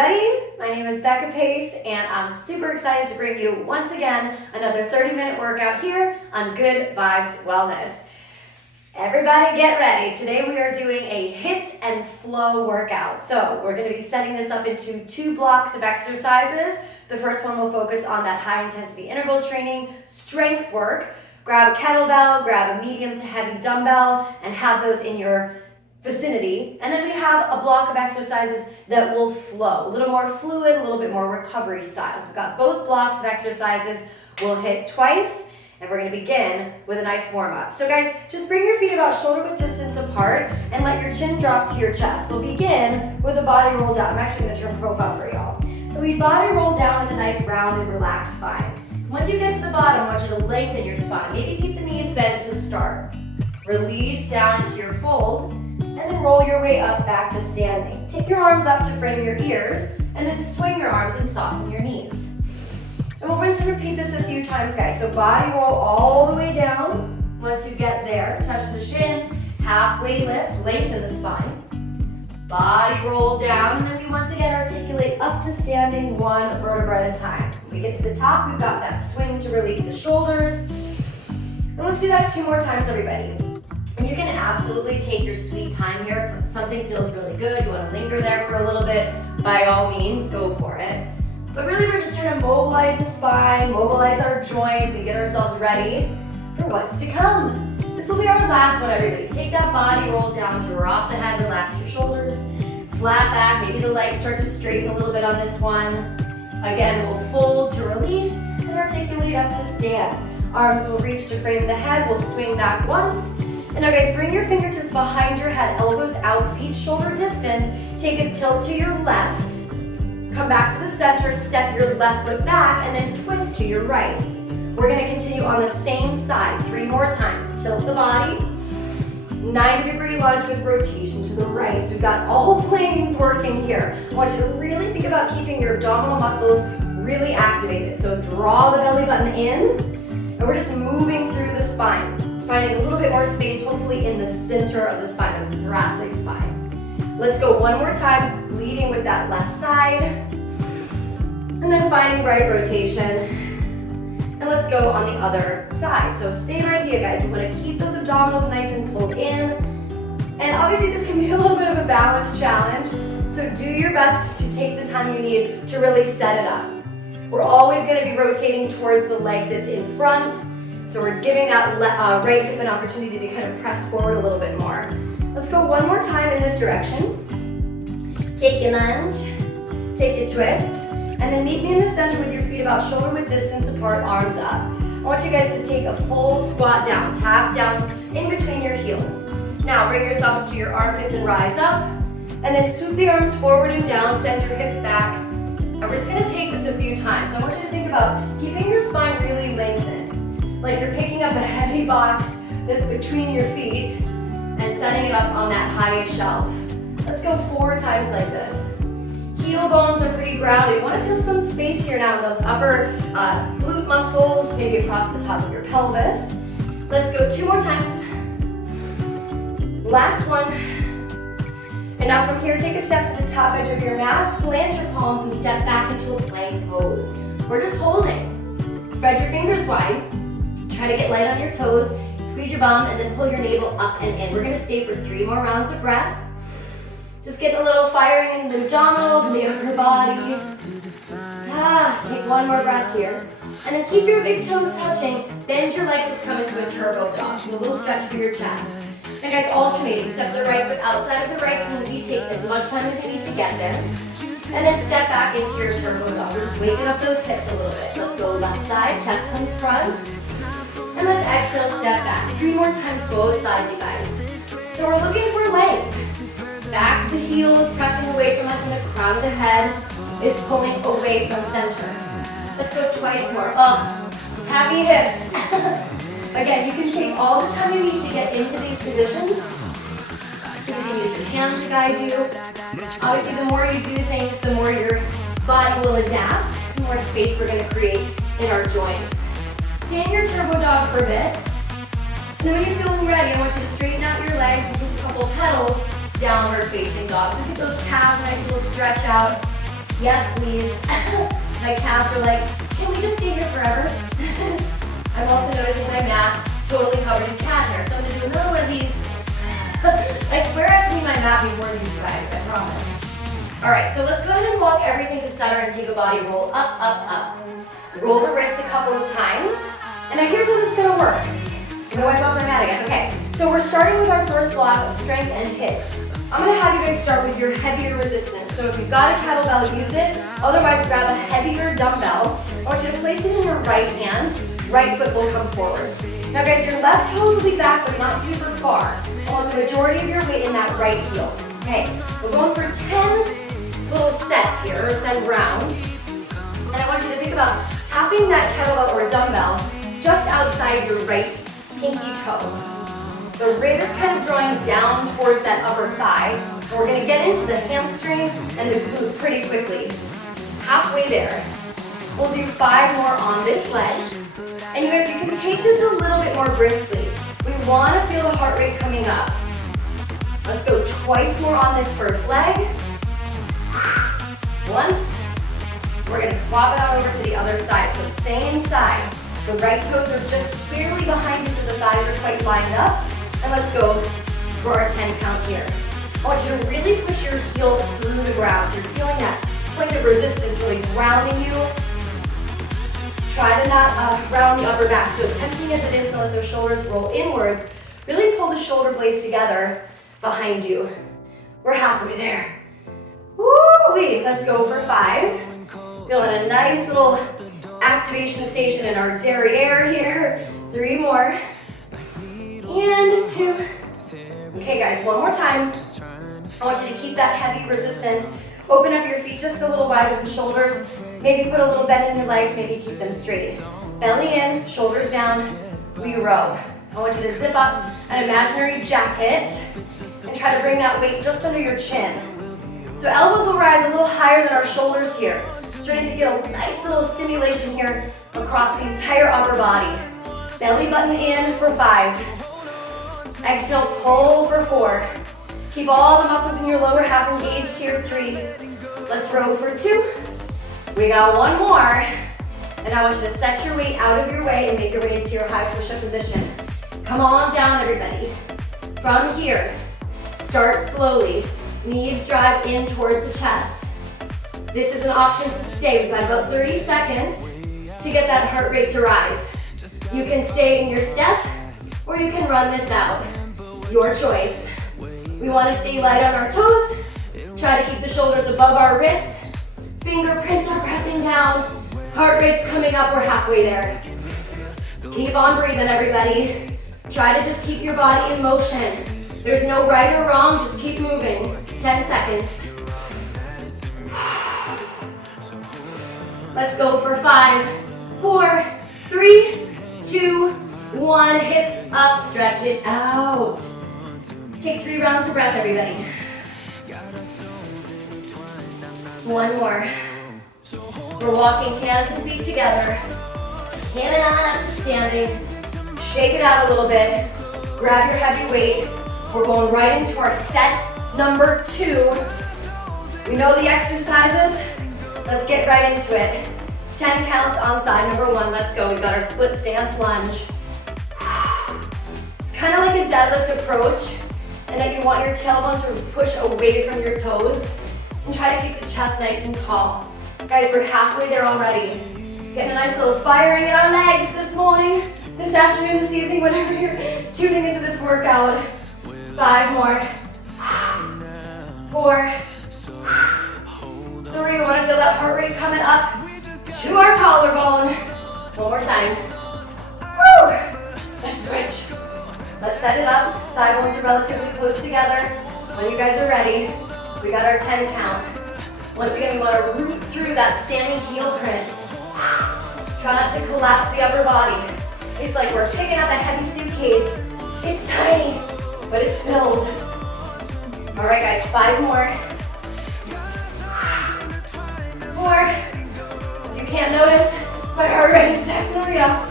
everybody, my name is Becca and I'm super excited to bring you once again another 30-minute workout here on Good Vibes Wellness. Everybody get ready. Today we are doing a HIIT and flow workout. So we're going to be setting this up into 2 blocks of exercises. The first one will focus on that high intensity interval training, strength work. Grab a kettlebell, grab a medium to heavy dumbbell, and have those in your vicinity. And then we have a block of exercises that will flow, a little more fluid, a little bit more recovery styles. We've got both blocks of exercises. We'll hit twice, and we're going to begin with a nice warm-up. So guys, just bring your feet about shoulder width distance apart and let your chin drop to your chest. We'll begin with a body roll down. I'm actually going to turn profile for y'all. So we body roll down with a nice round and relaxed spine. Once you get to the bottom, I want you to lengthen your spine. Maybe keep the knees bent to start. Release down into your fold, and then roll your way up back to standing. Take your arms up to frame your ears, and then swing your arms and soften your knees. And we'll rinse and repeat this a few times, guys. So body roll all the way down. Once you get there, touch the shins, halfway lift, lengthen the spine. Body roll down, and then we once again articulate up to standing, one vertebra at a time. When we get to the top, we've got that swing to release the shoulders. And let's do that 2 more times, everybody. And you can absolutely take your sweet time here. If something feels really good, you want to linger there for a little bit, by all means, go for it. But really, we're just trying to mobilize the spine, mobilize our joints, and get ourselves ready for what's to come. This will be our last one, everybody. Take that body roll down, drop the head, relax your shoulders, flat back. Maybe the legs start to straighten a little bit on this one. Again, we'll fold to release and articulate up to stand. Arms will reach to frame the head. We'll swing back once. And now guys, bring your fingertips behind your head, elbows out, feet shoulder distance. Take a tilt to your left. Come back to the center, step your left foot back, and then twist to your right. We're gonna continue on the same side 3 more times. Tilt the body, 90-degree lunge with rotation to the right. So we've got all planes working here. I want you to really think about keeping your abdominal muscles really activated. So draw the belly button in, and we're just moving through the spine, finding a little bit more space, hopefully in the center of the spine, or the thoracic spine. Let's go one more time, leading with that left side, and then finding right rotation. And let's go on the other side. So same idea, guys. We want to keep those abdominals nice and pulled in. And obviously this can be a little bit of a balance challenge, so do your best to take the time you need to really set it up. We're always going to be rotating towards the leg that's in front, so we're giving that right hip an opportunity to kind of press forward a little bit more. Let's go one more time in this direction. Take a lunge, take a twist, and then meet me in the center with your feet about shoulder width distance apart, arms up. I want you guys to take a full squat down, tap down in between your heels. Now bring your thumbs to your armpits and rise up, and then swoop the arms forward and down, send your hips back. And we're just gonna take this a few times. I want you to think about keeping your spine really lengthened, like you're picking up a heavy box that's between your feet and setting it up on that high shelf. Let's go 4 times like this. Heel bones are pretty grounded. You want to feel some space here now in those upper glute muscles, maybe across the top of your pelvis. Let's go 2 more times. Last one. And now from here, take a step to the top edge of your mat, plant your palms and step back into a plank pose. We're just holding. Spread your fingers wide. Try to get light on your toes. Squeeze your bum and then pull your navel up and in. We're gonna stay for 3 more rounds of breath. Just get a little firing in the abdominals and the upper body. Take 1 more breath here. And then keep your big toes touching. Bend your legs to come into a turbo dog. Do a little stretch through your chest. Now guys, alternating. Step the right foot outside of the right knee. Take as much time as you need to get there. And then step back into your turbo dog. We're just waking up those hips a little bit. Let's go left side, chest comes front. And let's exhale, step back. 3 more times, both sides, you guys. So we're looking for length. Back of the heels, pressing away from us, and the crown of the head is pulling away from center. Let's go twice more. Heavy hips. Again, you can take all the time you need to get into these positions. You can use your hands to guide you. Obviously, the more you do things, the more your body will adapt, the more space we're going to create in our joints. Stay in your turbo dog for a bit. And then when you're feeling ready, I want you to straighten out your legs and do a couple pedals, downward facing dog. So get those calves nice little stretch out. Yes, please. My calves are like, can we just stay here forever? I'm also noticing my mat totally covered in cat hair, so I'm gonna do another one of these. I swear I clean my mat before these guys, I promise. All right, so let's go ahead and walk everything to center and take a body roll up, up, up. Roll the wrist a couple of times. And now here's how this is gonna work. I'm gonna wipe off my mat again. Okay, so we're starting with our first block of strength and HIIT. I'm gonna have you guys start with your heavier resistance. So if you've got a kettlebell, use it. Otherwise, grab a heavier dumbbell. I want you to place it in your right hand. Right foot will come forward. Now guys, your left toes will be back, but not super far. I want the majority of your weight in that right heel. Okay, we're going for 10 little sets here, or 10 rounds. And I want you to think about tapping that kettlebell or dumbbell just outside your right pinky toe. The rib is kind of drawing down towards that upper thigh. And we're gonna get into the hamstring and the glute pretty quickly. Halfway there. We'll do 5 more on this leg. And you guys, you can take this a little bit more briskly. We wanna feel the heart rate coming up. Let's go twice more on this first leg. Once. We're gonna swap it out over to the other side. So same side. The right toes are just barely behind you so the thighs are quite lined up. And let's go for our 10 count here. I want you to really push your heel through the ground. So you're feeling that point of resistance really grounding you. Try to not round the upper back. So tempting as it is to let those shoulders roll inwards, really pull the shoulder blades together behind you. We're halfway there. Woo-wee. Let's go for 5. Feeling a nice little activation station in our derriere here. 3 more. And 2. Okay guys, one more time. I want you to keep that heavy resistance. Open up your feet just a little wider than shoulders. Maybe put a little bend in your legs, maybe keep them straight. Belly in, shoulders down, we row. I want you to zip up an imaginary jacket and try to bring that weight just under your chin. So elbows will rise a little higher than our shoulders here. Starting to get a nice little stimulation here across the entire upper body. Belly button in for 5. Exhale, pull for 4. Keep all the muscles in your lower half engaged here. 3. Let's row for 2. We got 1 more. And I want you to set your weight out of your way and make your way into your high push-up position. Come on down, everybody. From here, start slowly. Knees drive in towards the chest. This is an option to stay. We've got about 30 seconds to get that heart rate to rise. You can stay in your step, or you can run this out. Your choice. We want to stay light on our toes. Try to keep the shoulders above our wrists. Fingerprints are pressing down. Heart rate's coming up. We're halfway there. Keep on breathing, everybody. Try to just keep your body in motion. There's no right or wrong. Just keep moving. 10 seconds. Let's go for 5, 4, 3, 2, 1. Hips up, stretch it out. Take 3 rounds of breath, everybody. 1 more. We're walking hands and feet together. Hand it on up to standing. Shake it out a little bit. Grab your heavy weight. We're going right into our set number 2. We know the exercises. Let's get right into it. 10 counts on side number 1. Let's go. We've got our split stance lunge. It's kind of like a deadlift approach, and that you want your tailbone to push away from your toes and try to keep the chest nice and tall. Guys, we're halfway there already. Getting a nice little firing in our legs this morning, this afternoon, this evening, whenever you're tuning into this workout. 5 more. 4. 3. We want to feel that heart rate coming up to our collarbone. 1 more time. Woo! Let's switch. Let's set it up. Thigh bones are relatively close together. When you guys are ready, we got our 10 count. Once again, we want to root through that standing heel print. Try not to collapse the upper body. It's like we're picking up a heavy suitcase. It's tiny, but it's filled. All right, guys, 5 more. 4. If you can't notice, my heart rate is definitely up.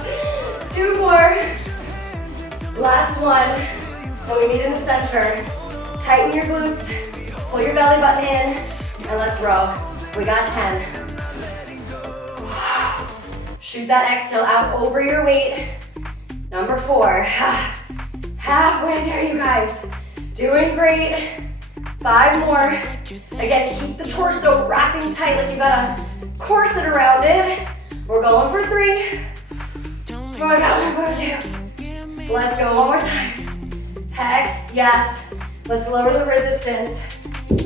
2 more. Last one. So we meet in the center. Tighten your glutes, pull your belly button in, and let's row. We got 10. Shoot that exhale out over your weight. Number 4. Halfway there, you guys. Doing great. 5 more. Again, keep the torso wrapping tight like you got a corset around it. We're going for 3. We're going for 2. Let's go one more time. Heck yes. Let's lower the resistance.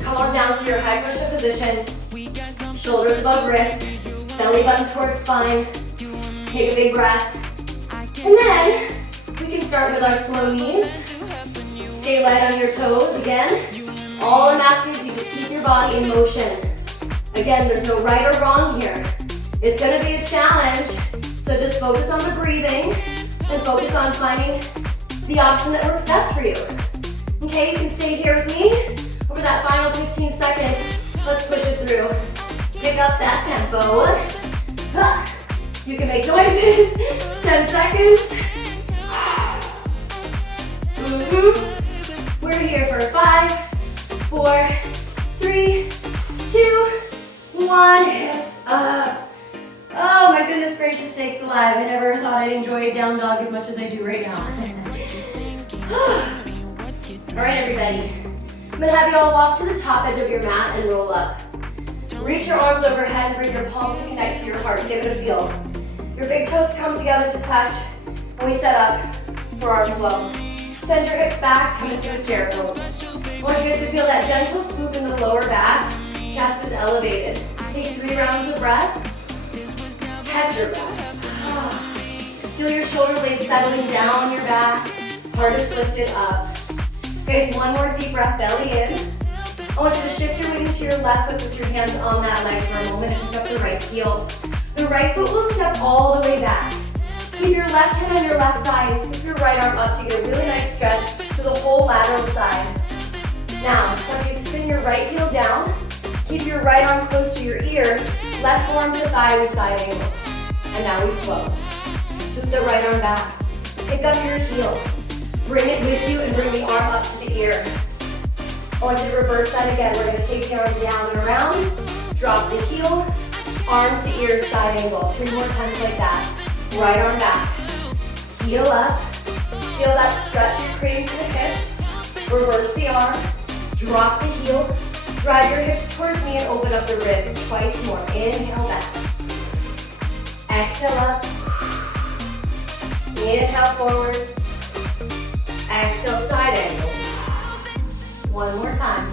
Come on down to your high push-up position. Shoulders above wrist. Belly button towards spine. Take a big breath. And then we can start with our slow knees. Stay light on your toes again. All I'm asking is you just keep your body in motion. Again, there's no right or wrong here. It's gonna be a challenge, so just focus on the breathing and focus on finding the option that works best for you. Okay, you can stay here with me over that final 15 seconds. Let's push it through. Pick up that tempo. You can make noises. 10 seconds. We're here for 5, 4, 3, 2, 1. Hips up. Oh my goodness gracious sakes alive. I never thought I'd enjoy a down dog as much as I do right now. All right, everybody. I'm gonna have you all walk to the top edge of your mat and roll up. Reach your arms overhead and bring your palms to connect to your heart. Give it a feel. Your big toes come together to touch, and we set up for our flow. Send your hips back, come into a chair pose. I want you guys to feel that gentle swoop in the lower back. Chest is elevated. Take 3 rounds of breath. Catch your breath. Feel your shoulder blades settling down on your back. Heart is lifted up. Okay, one more deep breath, belly in. I want you to shift your weight into your left foot, put your hands on that leg for a moment and pick up the right heel. The right foot will step all the way back. Keep your left hand on your left thigh and scoop your right arm up so you get a really nice stretch to the whole lateral side. Now, I want you to spin your right heel down. Keep your right arm close to your ear. Left forearm to thigh with side angle. And now we flow. Scoop the right arm back. Pick up your heel. Bring it with you and bring the arm up to the ear. I want you to reverse that again. We're going to take the arm down and around. Drop the heel. Arm to ear, side angle. 3 more times like that. Right arm back. Heel up. Feel that stretch you're creating to the hip. Reverse the arm. Drop the heel. Drive your hips towards me and open up the ribs. Twice more. Inhale back. Exhale up. Inhale forward. Exhale side angle. One more time.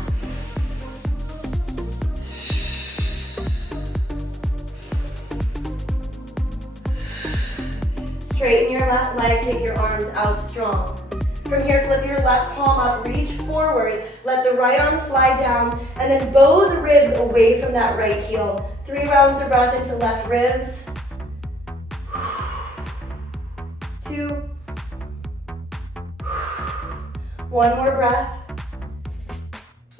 Straighten your left leg, take your arms out strong. From here, flip your left palm up, reach forward, let the right arm slide down, and then bow the ribs away from that right heel. 3 rounds of breath into left ribs. 2. 1 more breath.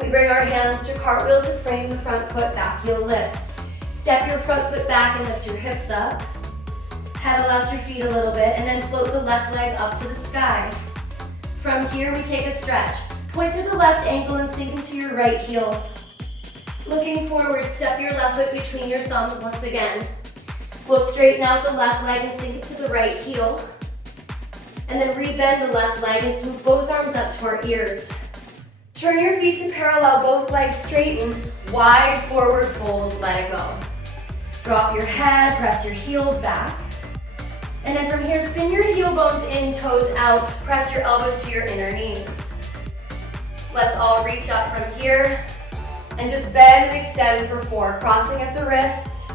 We bring our hands to cartwheel to frame the front foot, back heel lifts. Step your front foot back and lift your hips up. Pedal out your feet a little bit and then float the left leg up to the sky. From here, we take a stretch. Point to the left ankle and sink into your right heel. Looking forward, step your left foot between your thumbs once again. We'll straighten out the left leg and sink it to the right heel. And then rebend the left leg and swoop both arms up to our ears. Turn your feet to parallel, both legs straighten. Wide forward fold, let it go. Drop your head, press your heels back. And then from here, spin your heel bones in, toes out, press your elbows to your inner knees. Let's all reach up from here and just bend and extend for 4, crossing at the wrists.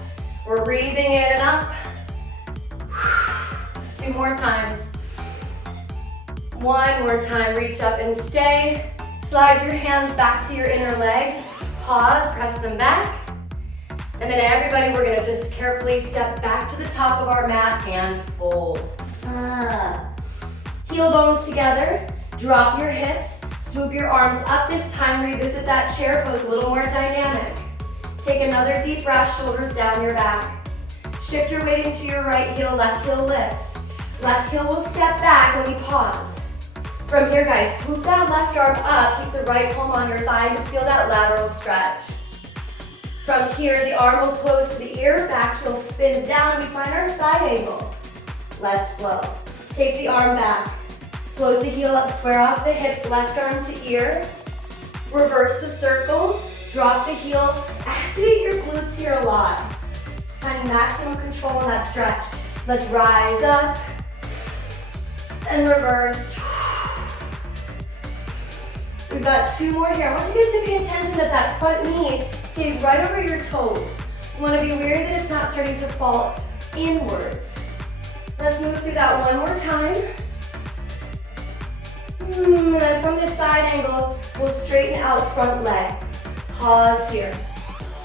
We're breathing in and up. 2 more times. 1 more time, reach up and stay. Slide your hands back to your inner legs. Pause, press them back. And then everybody, we're gonna just carefully step back to the top of our mat and fold. Heel bones together, drop your hips, swoop your arms up this time, revisit that chair pose, a little more dynamic. Take another deep breath, shoulders down your back. Shift your weight into your right heel, left heel lifts. Left heel will step back when we pause. From here, guys, swoop that left arm up, keep the right palm on your thigh, just feel that lateral stretch. From here, the arm will close to the ear, back heel spins down, and we find our side angle. Let's flow. Take the arm back. Float the heel up, square off the hips, left arm to ear. Reverse the circle, drop the heel. Activate your glutes here a lot. Finding maximum control in that stretch. Let's rise up and reverse. We've got 2 more here. I want you guys to pay attention that that front knee stays right over your toes. You want to be wary that it's not starting to fall inwards. Let's move through that one more time. And then from this side angle, we'll straighten out front leg. Pause here.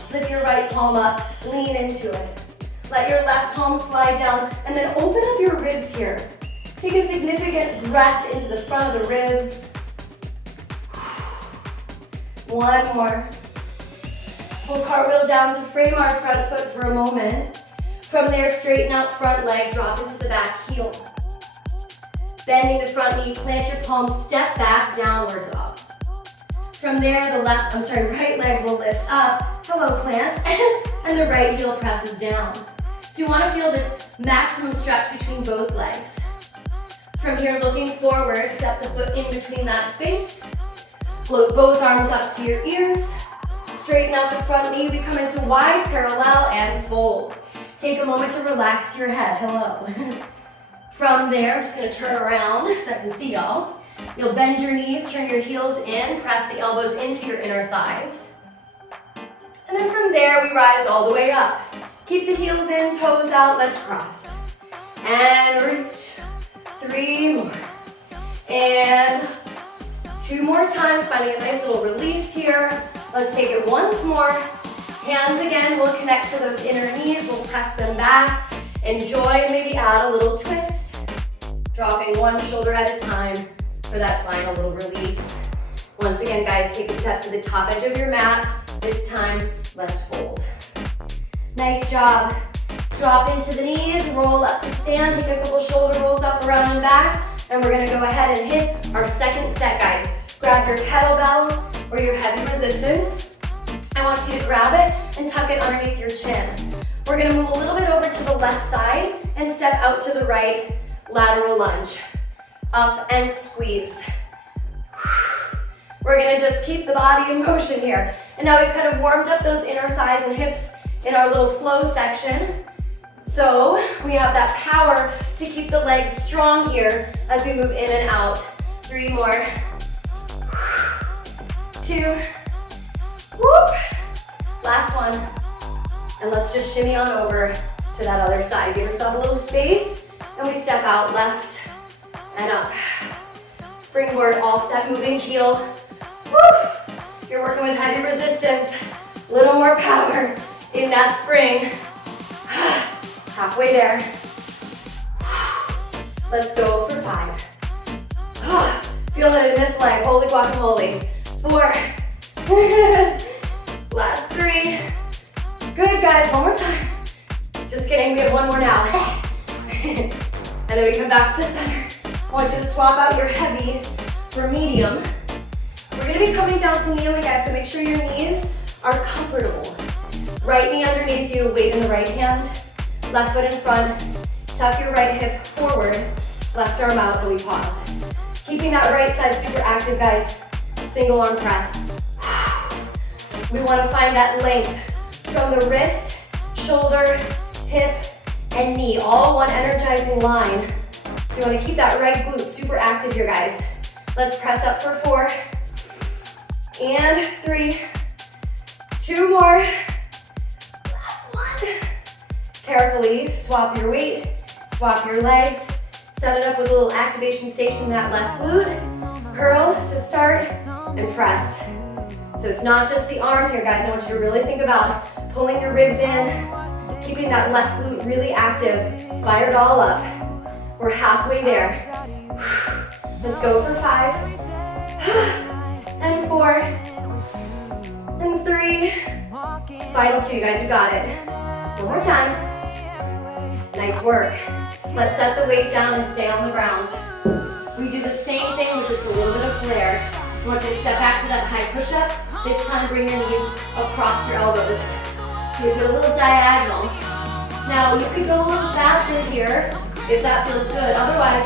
Flip your right palm up, lean into it. Let your left palm slide down, and then open up your ribs here. Take a significant breath into the front of the ribs. One more. We'll cartwheel down to frame our front foot for a moment. From there, straighten out front leg, drop into the back heel. Bending the front knee, plant your palms, step back, downward dog. From there, right leg will lift up, hello plant, and the right heel presses down. So you want to feel this maximum stretch between both legs. From here, looking forward, step the foot in between that space. Float both arms up to your ears. Straighten out the front knee, we come into wide parallel and fold. Take a moment to relax your head, hello. From there, I'm just gonna turn around so I can see y'all. You'll bend your knees, turn your heels in, press the elbows into your inner thighs. And then from there, we rise all the way up. Keep the heels in, toes out, let's cross. And reach. 3 more. And 2 more times, finding a nice little release here. Let's take it once more. Hands again, we'll connect to those inner knees, we'll press them back. Enjoy, and maybe add a little twist. Dropping one shoulder at a time for that final little release. Once again, guys, take a step to the top edge of your mat. This time, let's fold. Nice job. Drop into the knees, roll up to stand, take a couple shoulder rolls up, around and back, and we're gonna go ahead and hit our second set, guys. Grab your kettlebell or your heavy resistance. I want you to grab it and tuck it underneath your chin. We're gonna move a little bit over to the left side and step out to the right, lateral lunge. Up and squeeze. We're gonna just keep the body in motion here. And now we've kind of warmed up those inner thighs and hips in our little flow section. So we have that power to keep the legs strong here as we move in and out. 3 more. 2. Whoop. Last one. And let's just shimmy on over to that other side. Give yourself a little space, and we step out left and up. Springboard off that moving heel. Woo. If you're working with heavy resistance, a little more power in that spring. Halfway there. Let's go for 5. Feel it in this leg, holy guacamole. 4. Last 3. Good, guys, one more time. Just kidding, we have 1 more now. And then we come back to the center. I want you to swap out your heavy for medium. We're gonna be coming down to kneeling, guys, so make sure your knees are comfortable. Right knee underneath you, weight in the right hand. Left foot in front. Tuck your right hip forward. Left arm out, and we pause. Keeping that right side super active, guys. Single arm press. We want to find that length from the wrist, shoulder, hip, and knee, all one energizing line. So you want to keep that right glute super active here, guys. Let's press up for 4, and 3, 2 more. Last one. Carefully swap your weight, swap your legs, set it up with a little activation station in that left glute. Curl to start, and press. So it's not just the arm here, guys. I want you to really think about pulling your ribs in, keeping that left glute really active. Fire it all up. We're halfway there. Let's go for 5, and 4, and 3. Final 2, guys, you got it. One more time. Nice work. Let's set the weight down and stay on the ground. We do the same thing with just a little bit of flare. I want you to step back to that high push-up. This time bring your knees across your elbows. We do a little diagonal. Now you could go a little faster here if that feels good. Otherwise,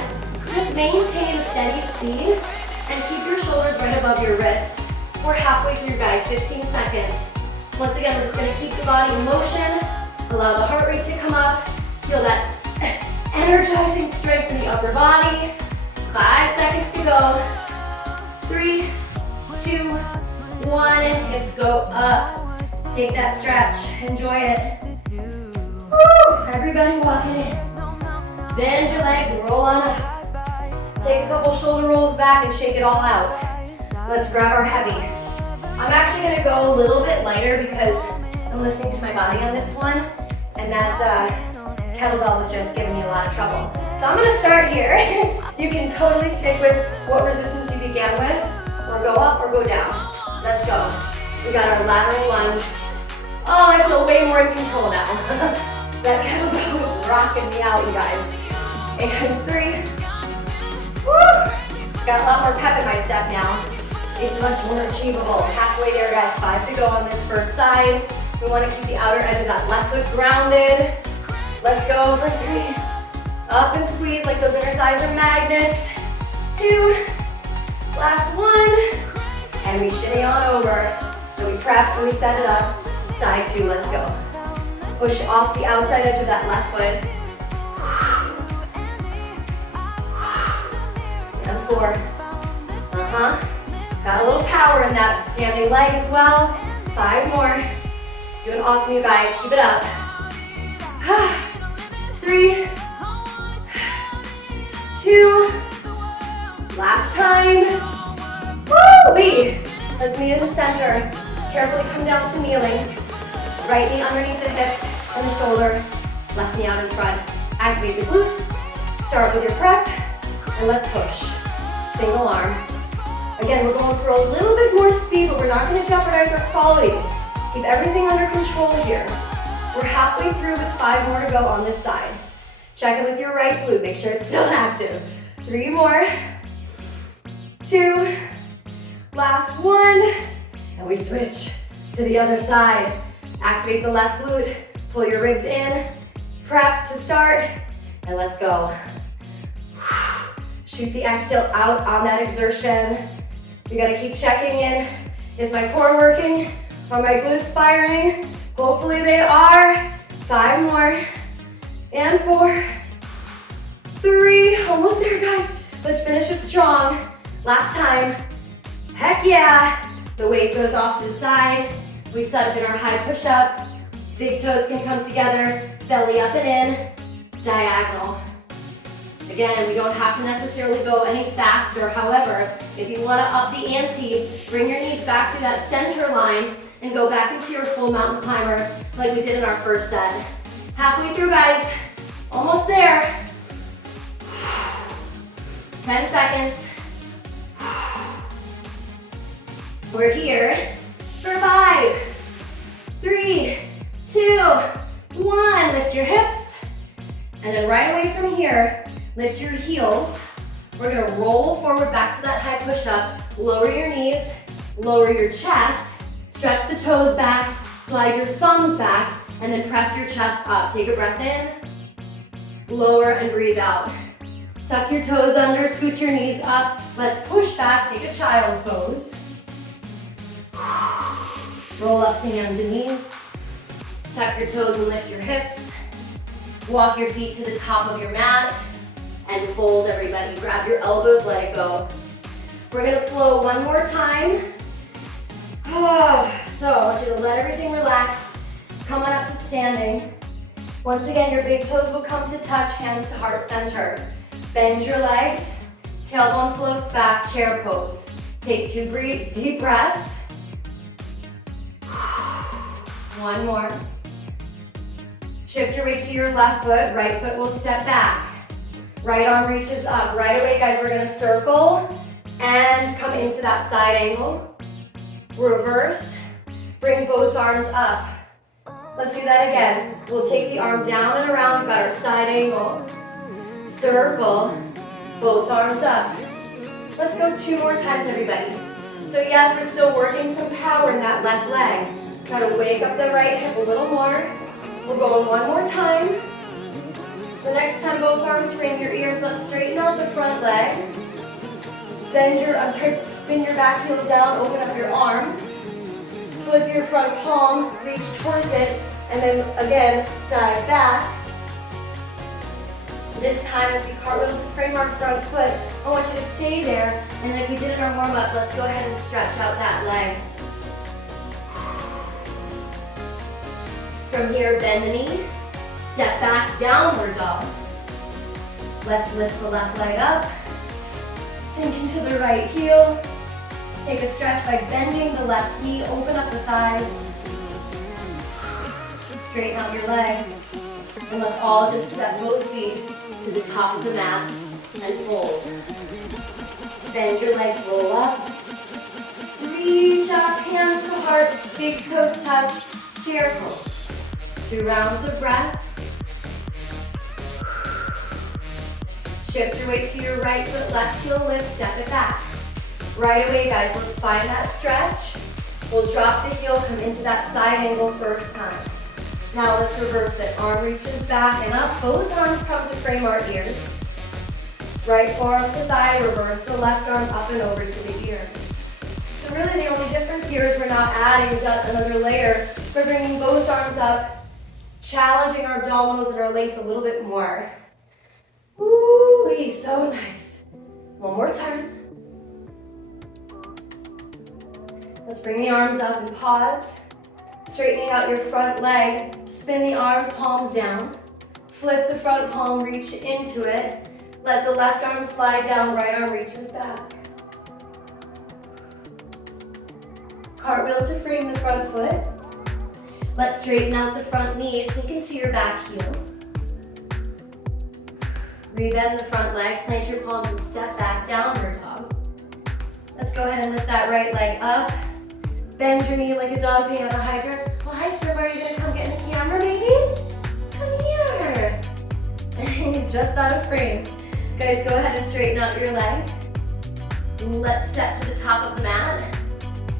just maintain a steady speed and keep your shoulders right above your wrists. We're halfway through, guys, 15 seconds. Once again, we're just gonna keep the body in motion, allow the heart rate to come up, feel that energizing strength in the upper body. 5 seconds to go. 3, 2, 1, and hips go up. Take that stretch, enjoy it. Woo! Everybody walking in. Bend your legs, roll on up. Take a couple shoulder rolls back and shake it all out. Let's grab our heavy. I'm actually gonna go a little bit lighter because I'm listening to my body on this one, and that kettlebell was just giving me a lot of trouble. So I'm gonna start here. You can totally stick with what resistance you began with, or go up or go down. Let's go. We got our lateral lunge. Oh, I feel way more in control now. That kettlebell was rocking me out, you guys. And 3. Woo! Got a lot more pep in my step now. It's much more achievable. Halfway there, guys. 5 to go on this first side. We want to keep the outer edge of that left foot grounded. Let's go for 3. Up and squeeze like those inner thighs are magnets. 2. Last 1. And we shimmy on over. So we press and we set it up. Side 2, let's go. Push off the outside edge of that left foot. And 4. Got a little power in that standing leg as well. 5 more. Doing awesome, you guys. Keep it up. 3, 2. Last time. Woo-wee. Let's meet in the center. Carefully come down to kneeling. Right knee underneath the hip and the shoulder. Left knee out in front. Activate the glute. Start with your prep. And let's push. Single arm. Again, we're going for a little bit more speed, but we're not going to jeopardize our quality. Keep everything under control here. We're halfway through with 5 more to go on this side. Check it with your right glute. Make sure it's still active. 3 more. 2. Last 1. And we switch to the other side. Activate the left glute. Pull your ribs in. Prep to start. And let's go. Shoot the exhale out on that exertion. You gotta keep checking in. Is my core working? Are my glutes firing? Hopefully they are. 5 more. And 4. 3. Almost there, guys. Let's finish it strong. Last time. Heck yeah. The weight goes off to the side. We set up in our high push-up. Big toes can come together. Belly up and in. Diagonal. Again, we don't have to necessarily go any faster. However, if you want to up the ante, bring your knees back to that center line and go back into your full mountain climber like we did in our first set. Halfway through, guys. Almost there. 10 seconds. We're here for 5, 3, 2, 1. Lift your hips. And then right away from here, lift your heels. We're gonna roll forward back to that high push-up. Lower your knees, lower your chest, stretch the toes back, slide your thumbs back, and then press your chest up. Take a breath in, lower and breathe out. Tuck your toes under, scoot your knees up. Let's push back, take a child's pose. Roll up to hands and knees. Tuck your toes and lift your hips. Walk your feet to the top of your mat and fold, everybody. Grab your elbows, let it go. We're gonna flow one more time. So I want you to let everything relax. Come on up to standing. Once again, your big toes will come to touch, hands to heart center. Bend your legs, tailbone floats back, chair pose. Take 2 deep breaths. 1 more. Shift your weight to your left foot, right foot will step back. Right arm reaches up. Right away, guys, we're gonna circle and come into that side angle. Reverse, bring both arms up. Let's do that again. We'll take the arm down and around, we've got our side angle. Circle, both arms up. Let's go 2 more times, everybody. So yes, we're still working some power in that left leg. Try to wake up the right hip a little more. We're going one more time. The next time both arms frame your ears, let's straighten out the front leg. Spin your back heel down, open up your arms. Flip your front palm, reach towards it, and then again, dive back. This time as we cartwheel to frame our front foot, I want you to stay there, and like we did in our warm-up, let's go ahead and stretch out that leg. From here, bend the knee, step back, downward dog. Let's lift the left leg up, sink into the right heel. Take a stretch by bending the left knee, open up the thighs. Straighten out your leg. And let's all just step both feet to the top of the mat and fold. Bend your legs, roll up. Reach up, hands to heart, big toes touch, chair pose. 2 rounds of breath. Shift your weight to your right foot, left heel lift, step it back. Right away, guys, let's find that stretch. We'll drop the heel, come into that side angle first time. Now let's reverse it. Arm reaches back and up. Both arms come to frame our ears. Right forearm to thigh, reverse the left arm up and over to the ear. So really the only difference here is we're not adding, we've got another layer. We're bringing both arms up, challenging our abdominals and our legs a little bit more. Ooh, so nice. One more time. Let's bring the arms up and pause. Straightening out your front leg, spin the arms, palms down. Flip the front palm, reach into it. Let the left arm slide down, right arm reaches back. Cartwheel to frame the front foot. Let's straighten out the front knee, sink into your back heel. Rebend the front leg, plant your palms and step back, downward dog. Let's go ahead and lift that right leg up. Bend your knee like a dog peeing on a hydrant. Well, hi, sir, are you gonna come get in the camera, maybe? Come here. He's just out of frame. Guys, go ahead and straighten out your leg. Let's step to the top of the mat.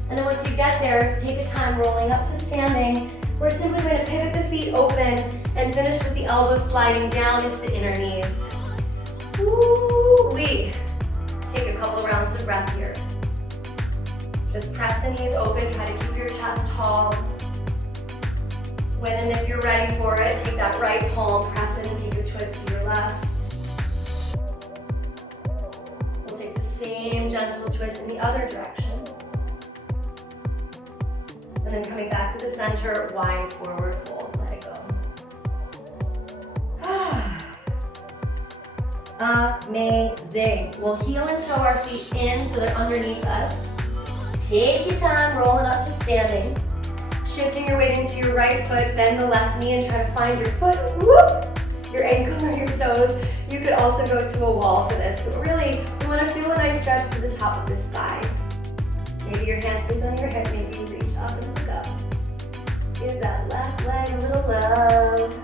And then once you get there, take a time rolling up to standing. We're simply going to pivot the feet open and finish with the elbows sliding down into the inner knees. Woo-wee. Take a couple rounds of breath here. Just press the knees open, try to keep your chest tall. When and if you're ready for it, take that right palm, press it and take a twist to your left. We'll take the same gentle twist in the other direction. And then coming back to the center, wide forward fold, let it go. Amazing. We'll heel and toe our feet in so they're underneath us. Take your time, rolling up to standing. Shifting your weight into your right foot, bend the left knee and try to find your foot, whoop, your ankle or your toes. You could also go to a wall for this, but really, we want to feel a nice stretch to the top of this thigh. Maybe your hand stays on your hip, maybe you reach up and look up. Give that left leg a little love.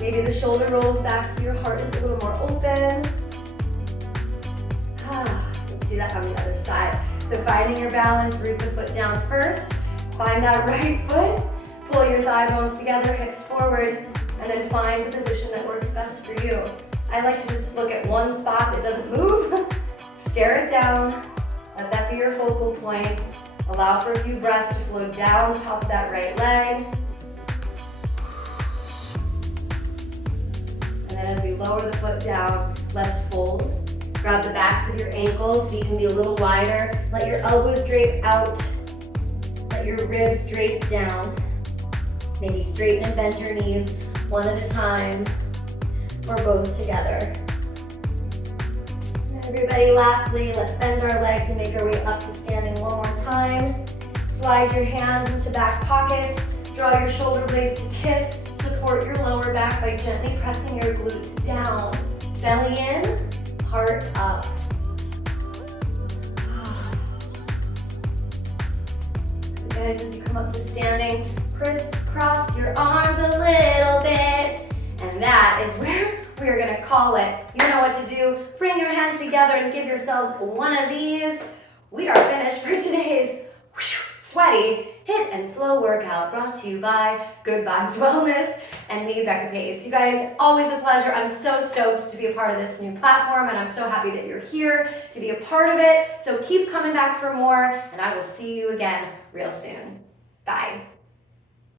Maybe the shoulder rolls back so your heart is a little more open. Let's do that on the other side. So finding your balance, root the foot down first. Find that right foot. Pull your thigh bones together, hips forward, and then find the position that works best for you. I like to just look at one spot that doesn't move. Stare it down. Let that be your focal point. Allow for a few breaths to flow down the top of that right leg. And then as we lower the foot down, let's fold. Grab the backs of your ankles, feet can be a little wider. Let your elbows drape out. Let your ribs drape down. Maybe straighten and bend your knees one at a time, or both together. Everybody, lastly, let's bend our legs and make our way up to standing one more time. Slide your hands into back pockets. Draw your shoulder blades to kiss. Support your lower back by gently pressing your glutes down. Belly in, heart up. Guys, as you come up to standing, crisscross your arms a little bit. And that is where we're gonna call it. You know what to do. Bring your hands together and give yourselves one of these. We are finished for today's sweaty HIIT and Flow workout brought to you by Good Vibes Wellness and me, Becca Pace. You guys, always a pleasure. I'm so stoked to be a part of this new platform, and I'm so happy that you're here to be a part of it. So keep coming back for more, and I will see you again real soon. Bye.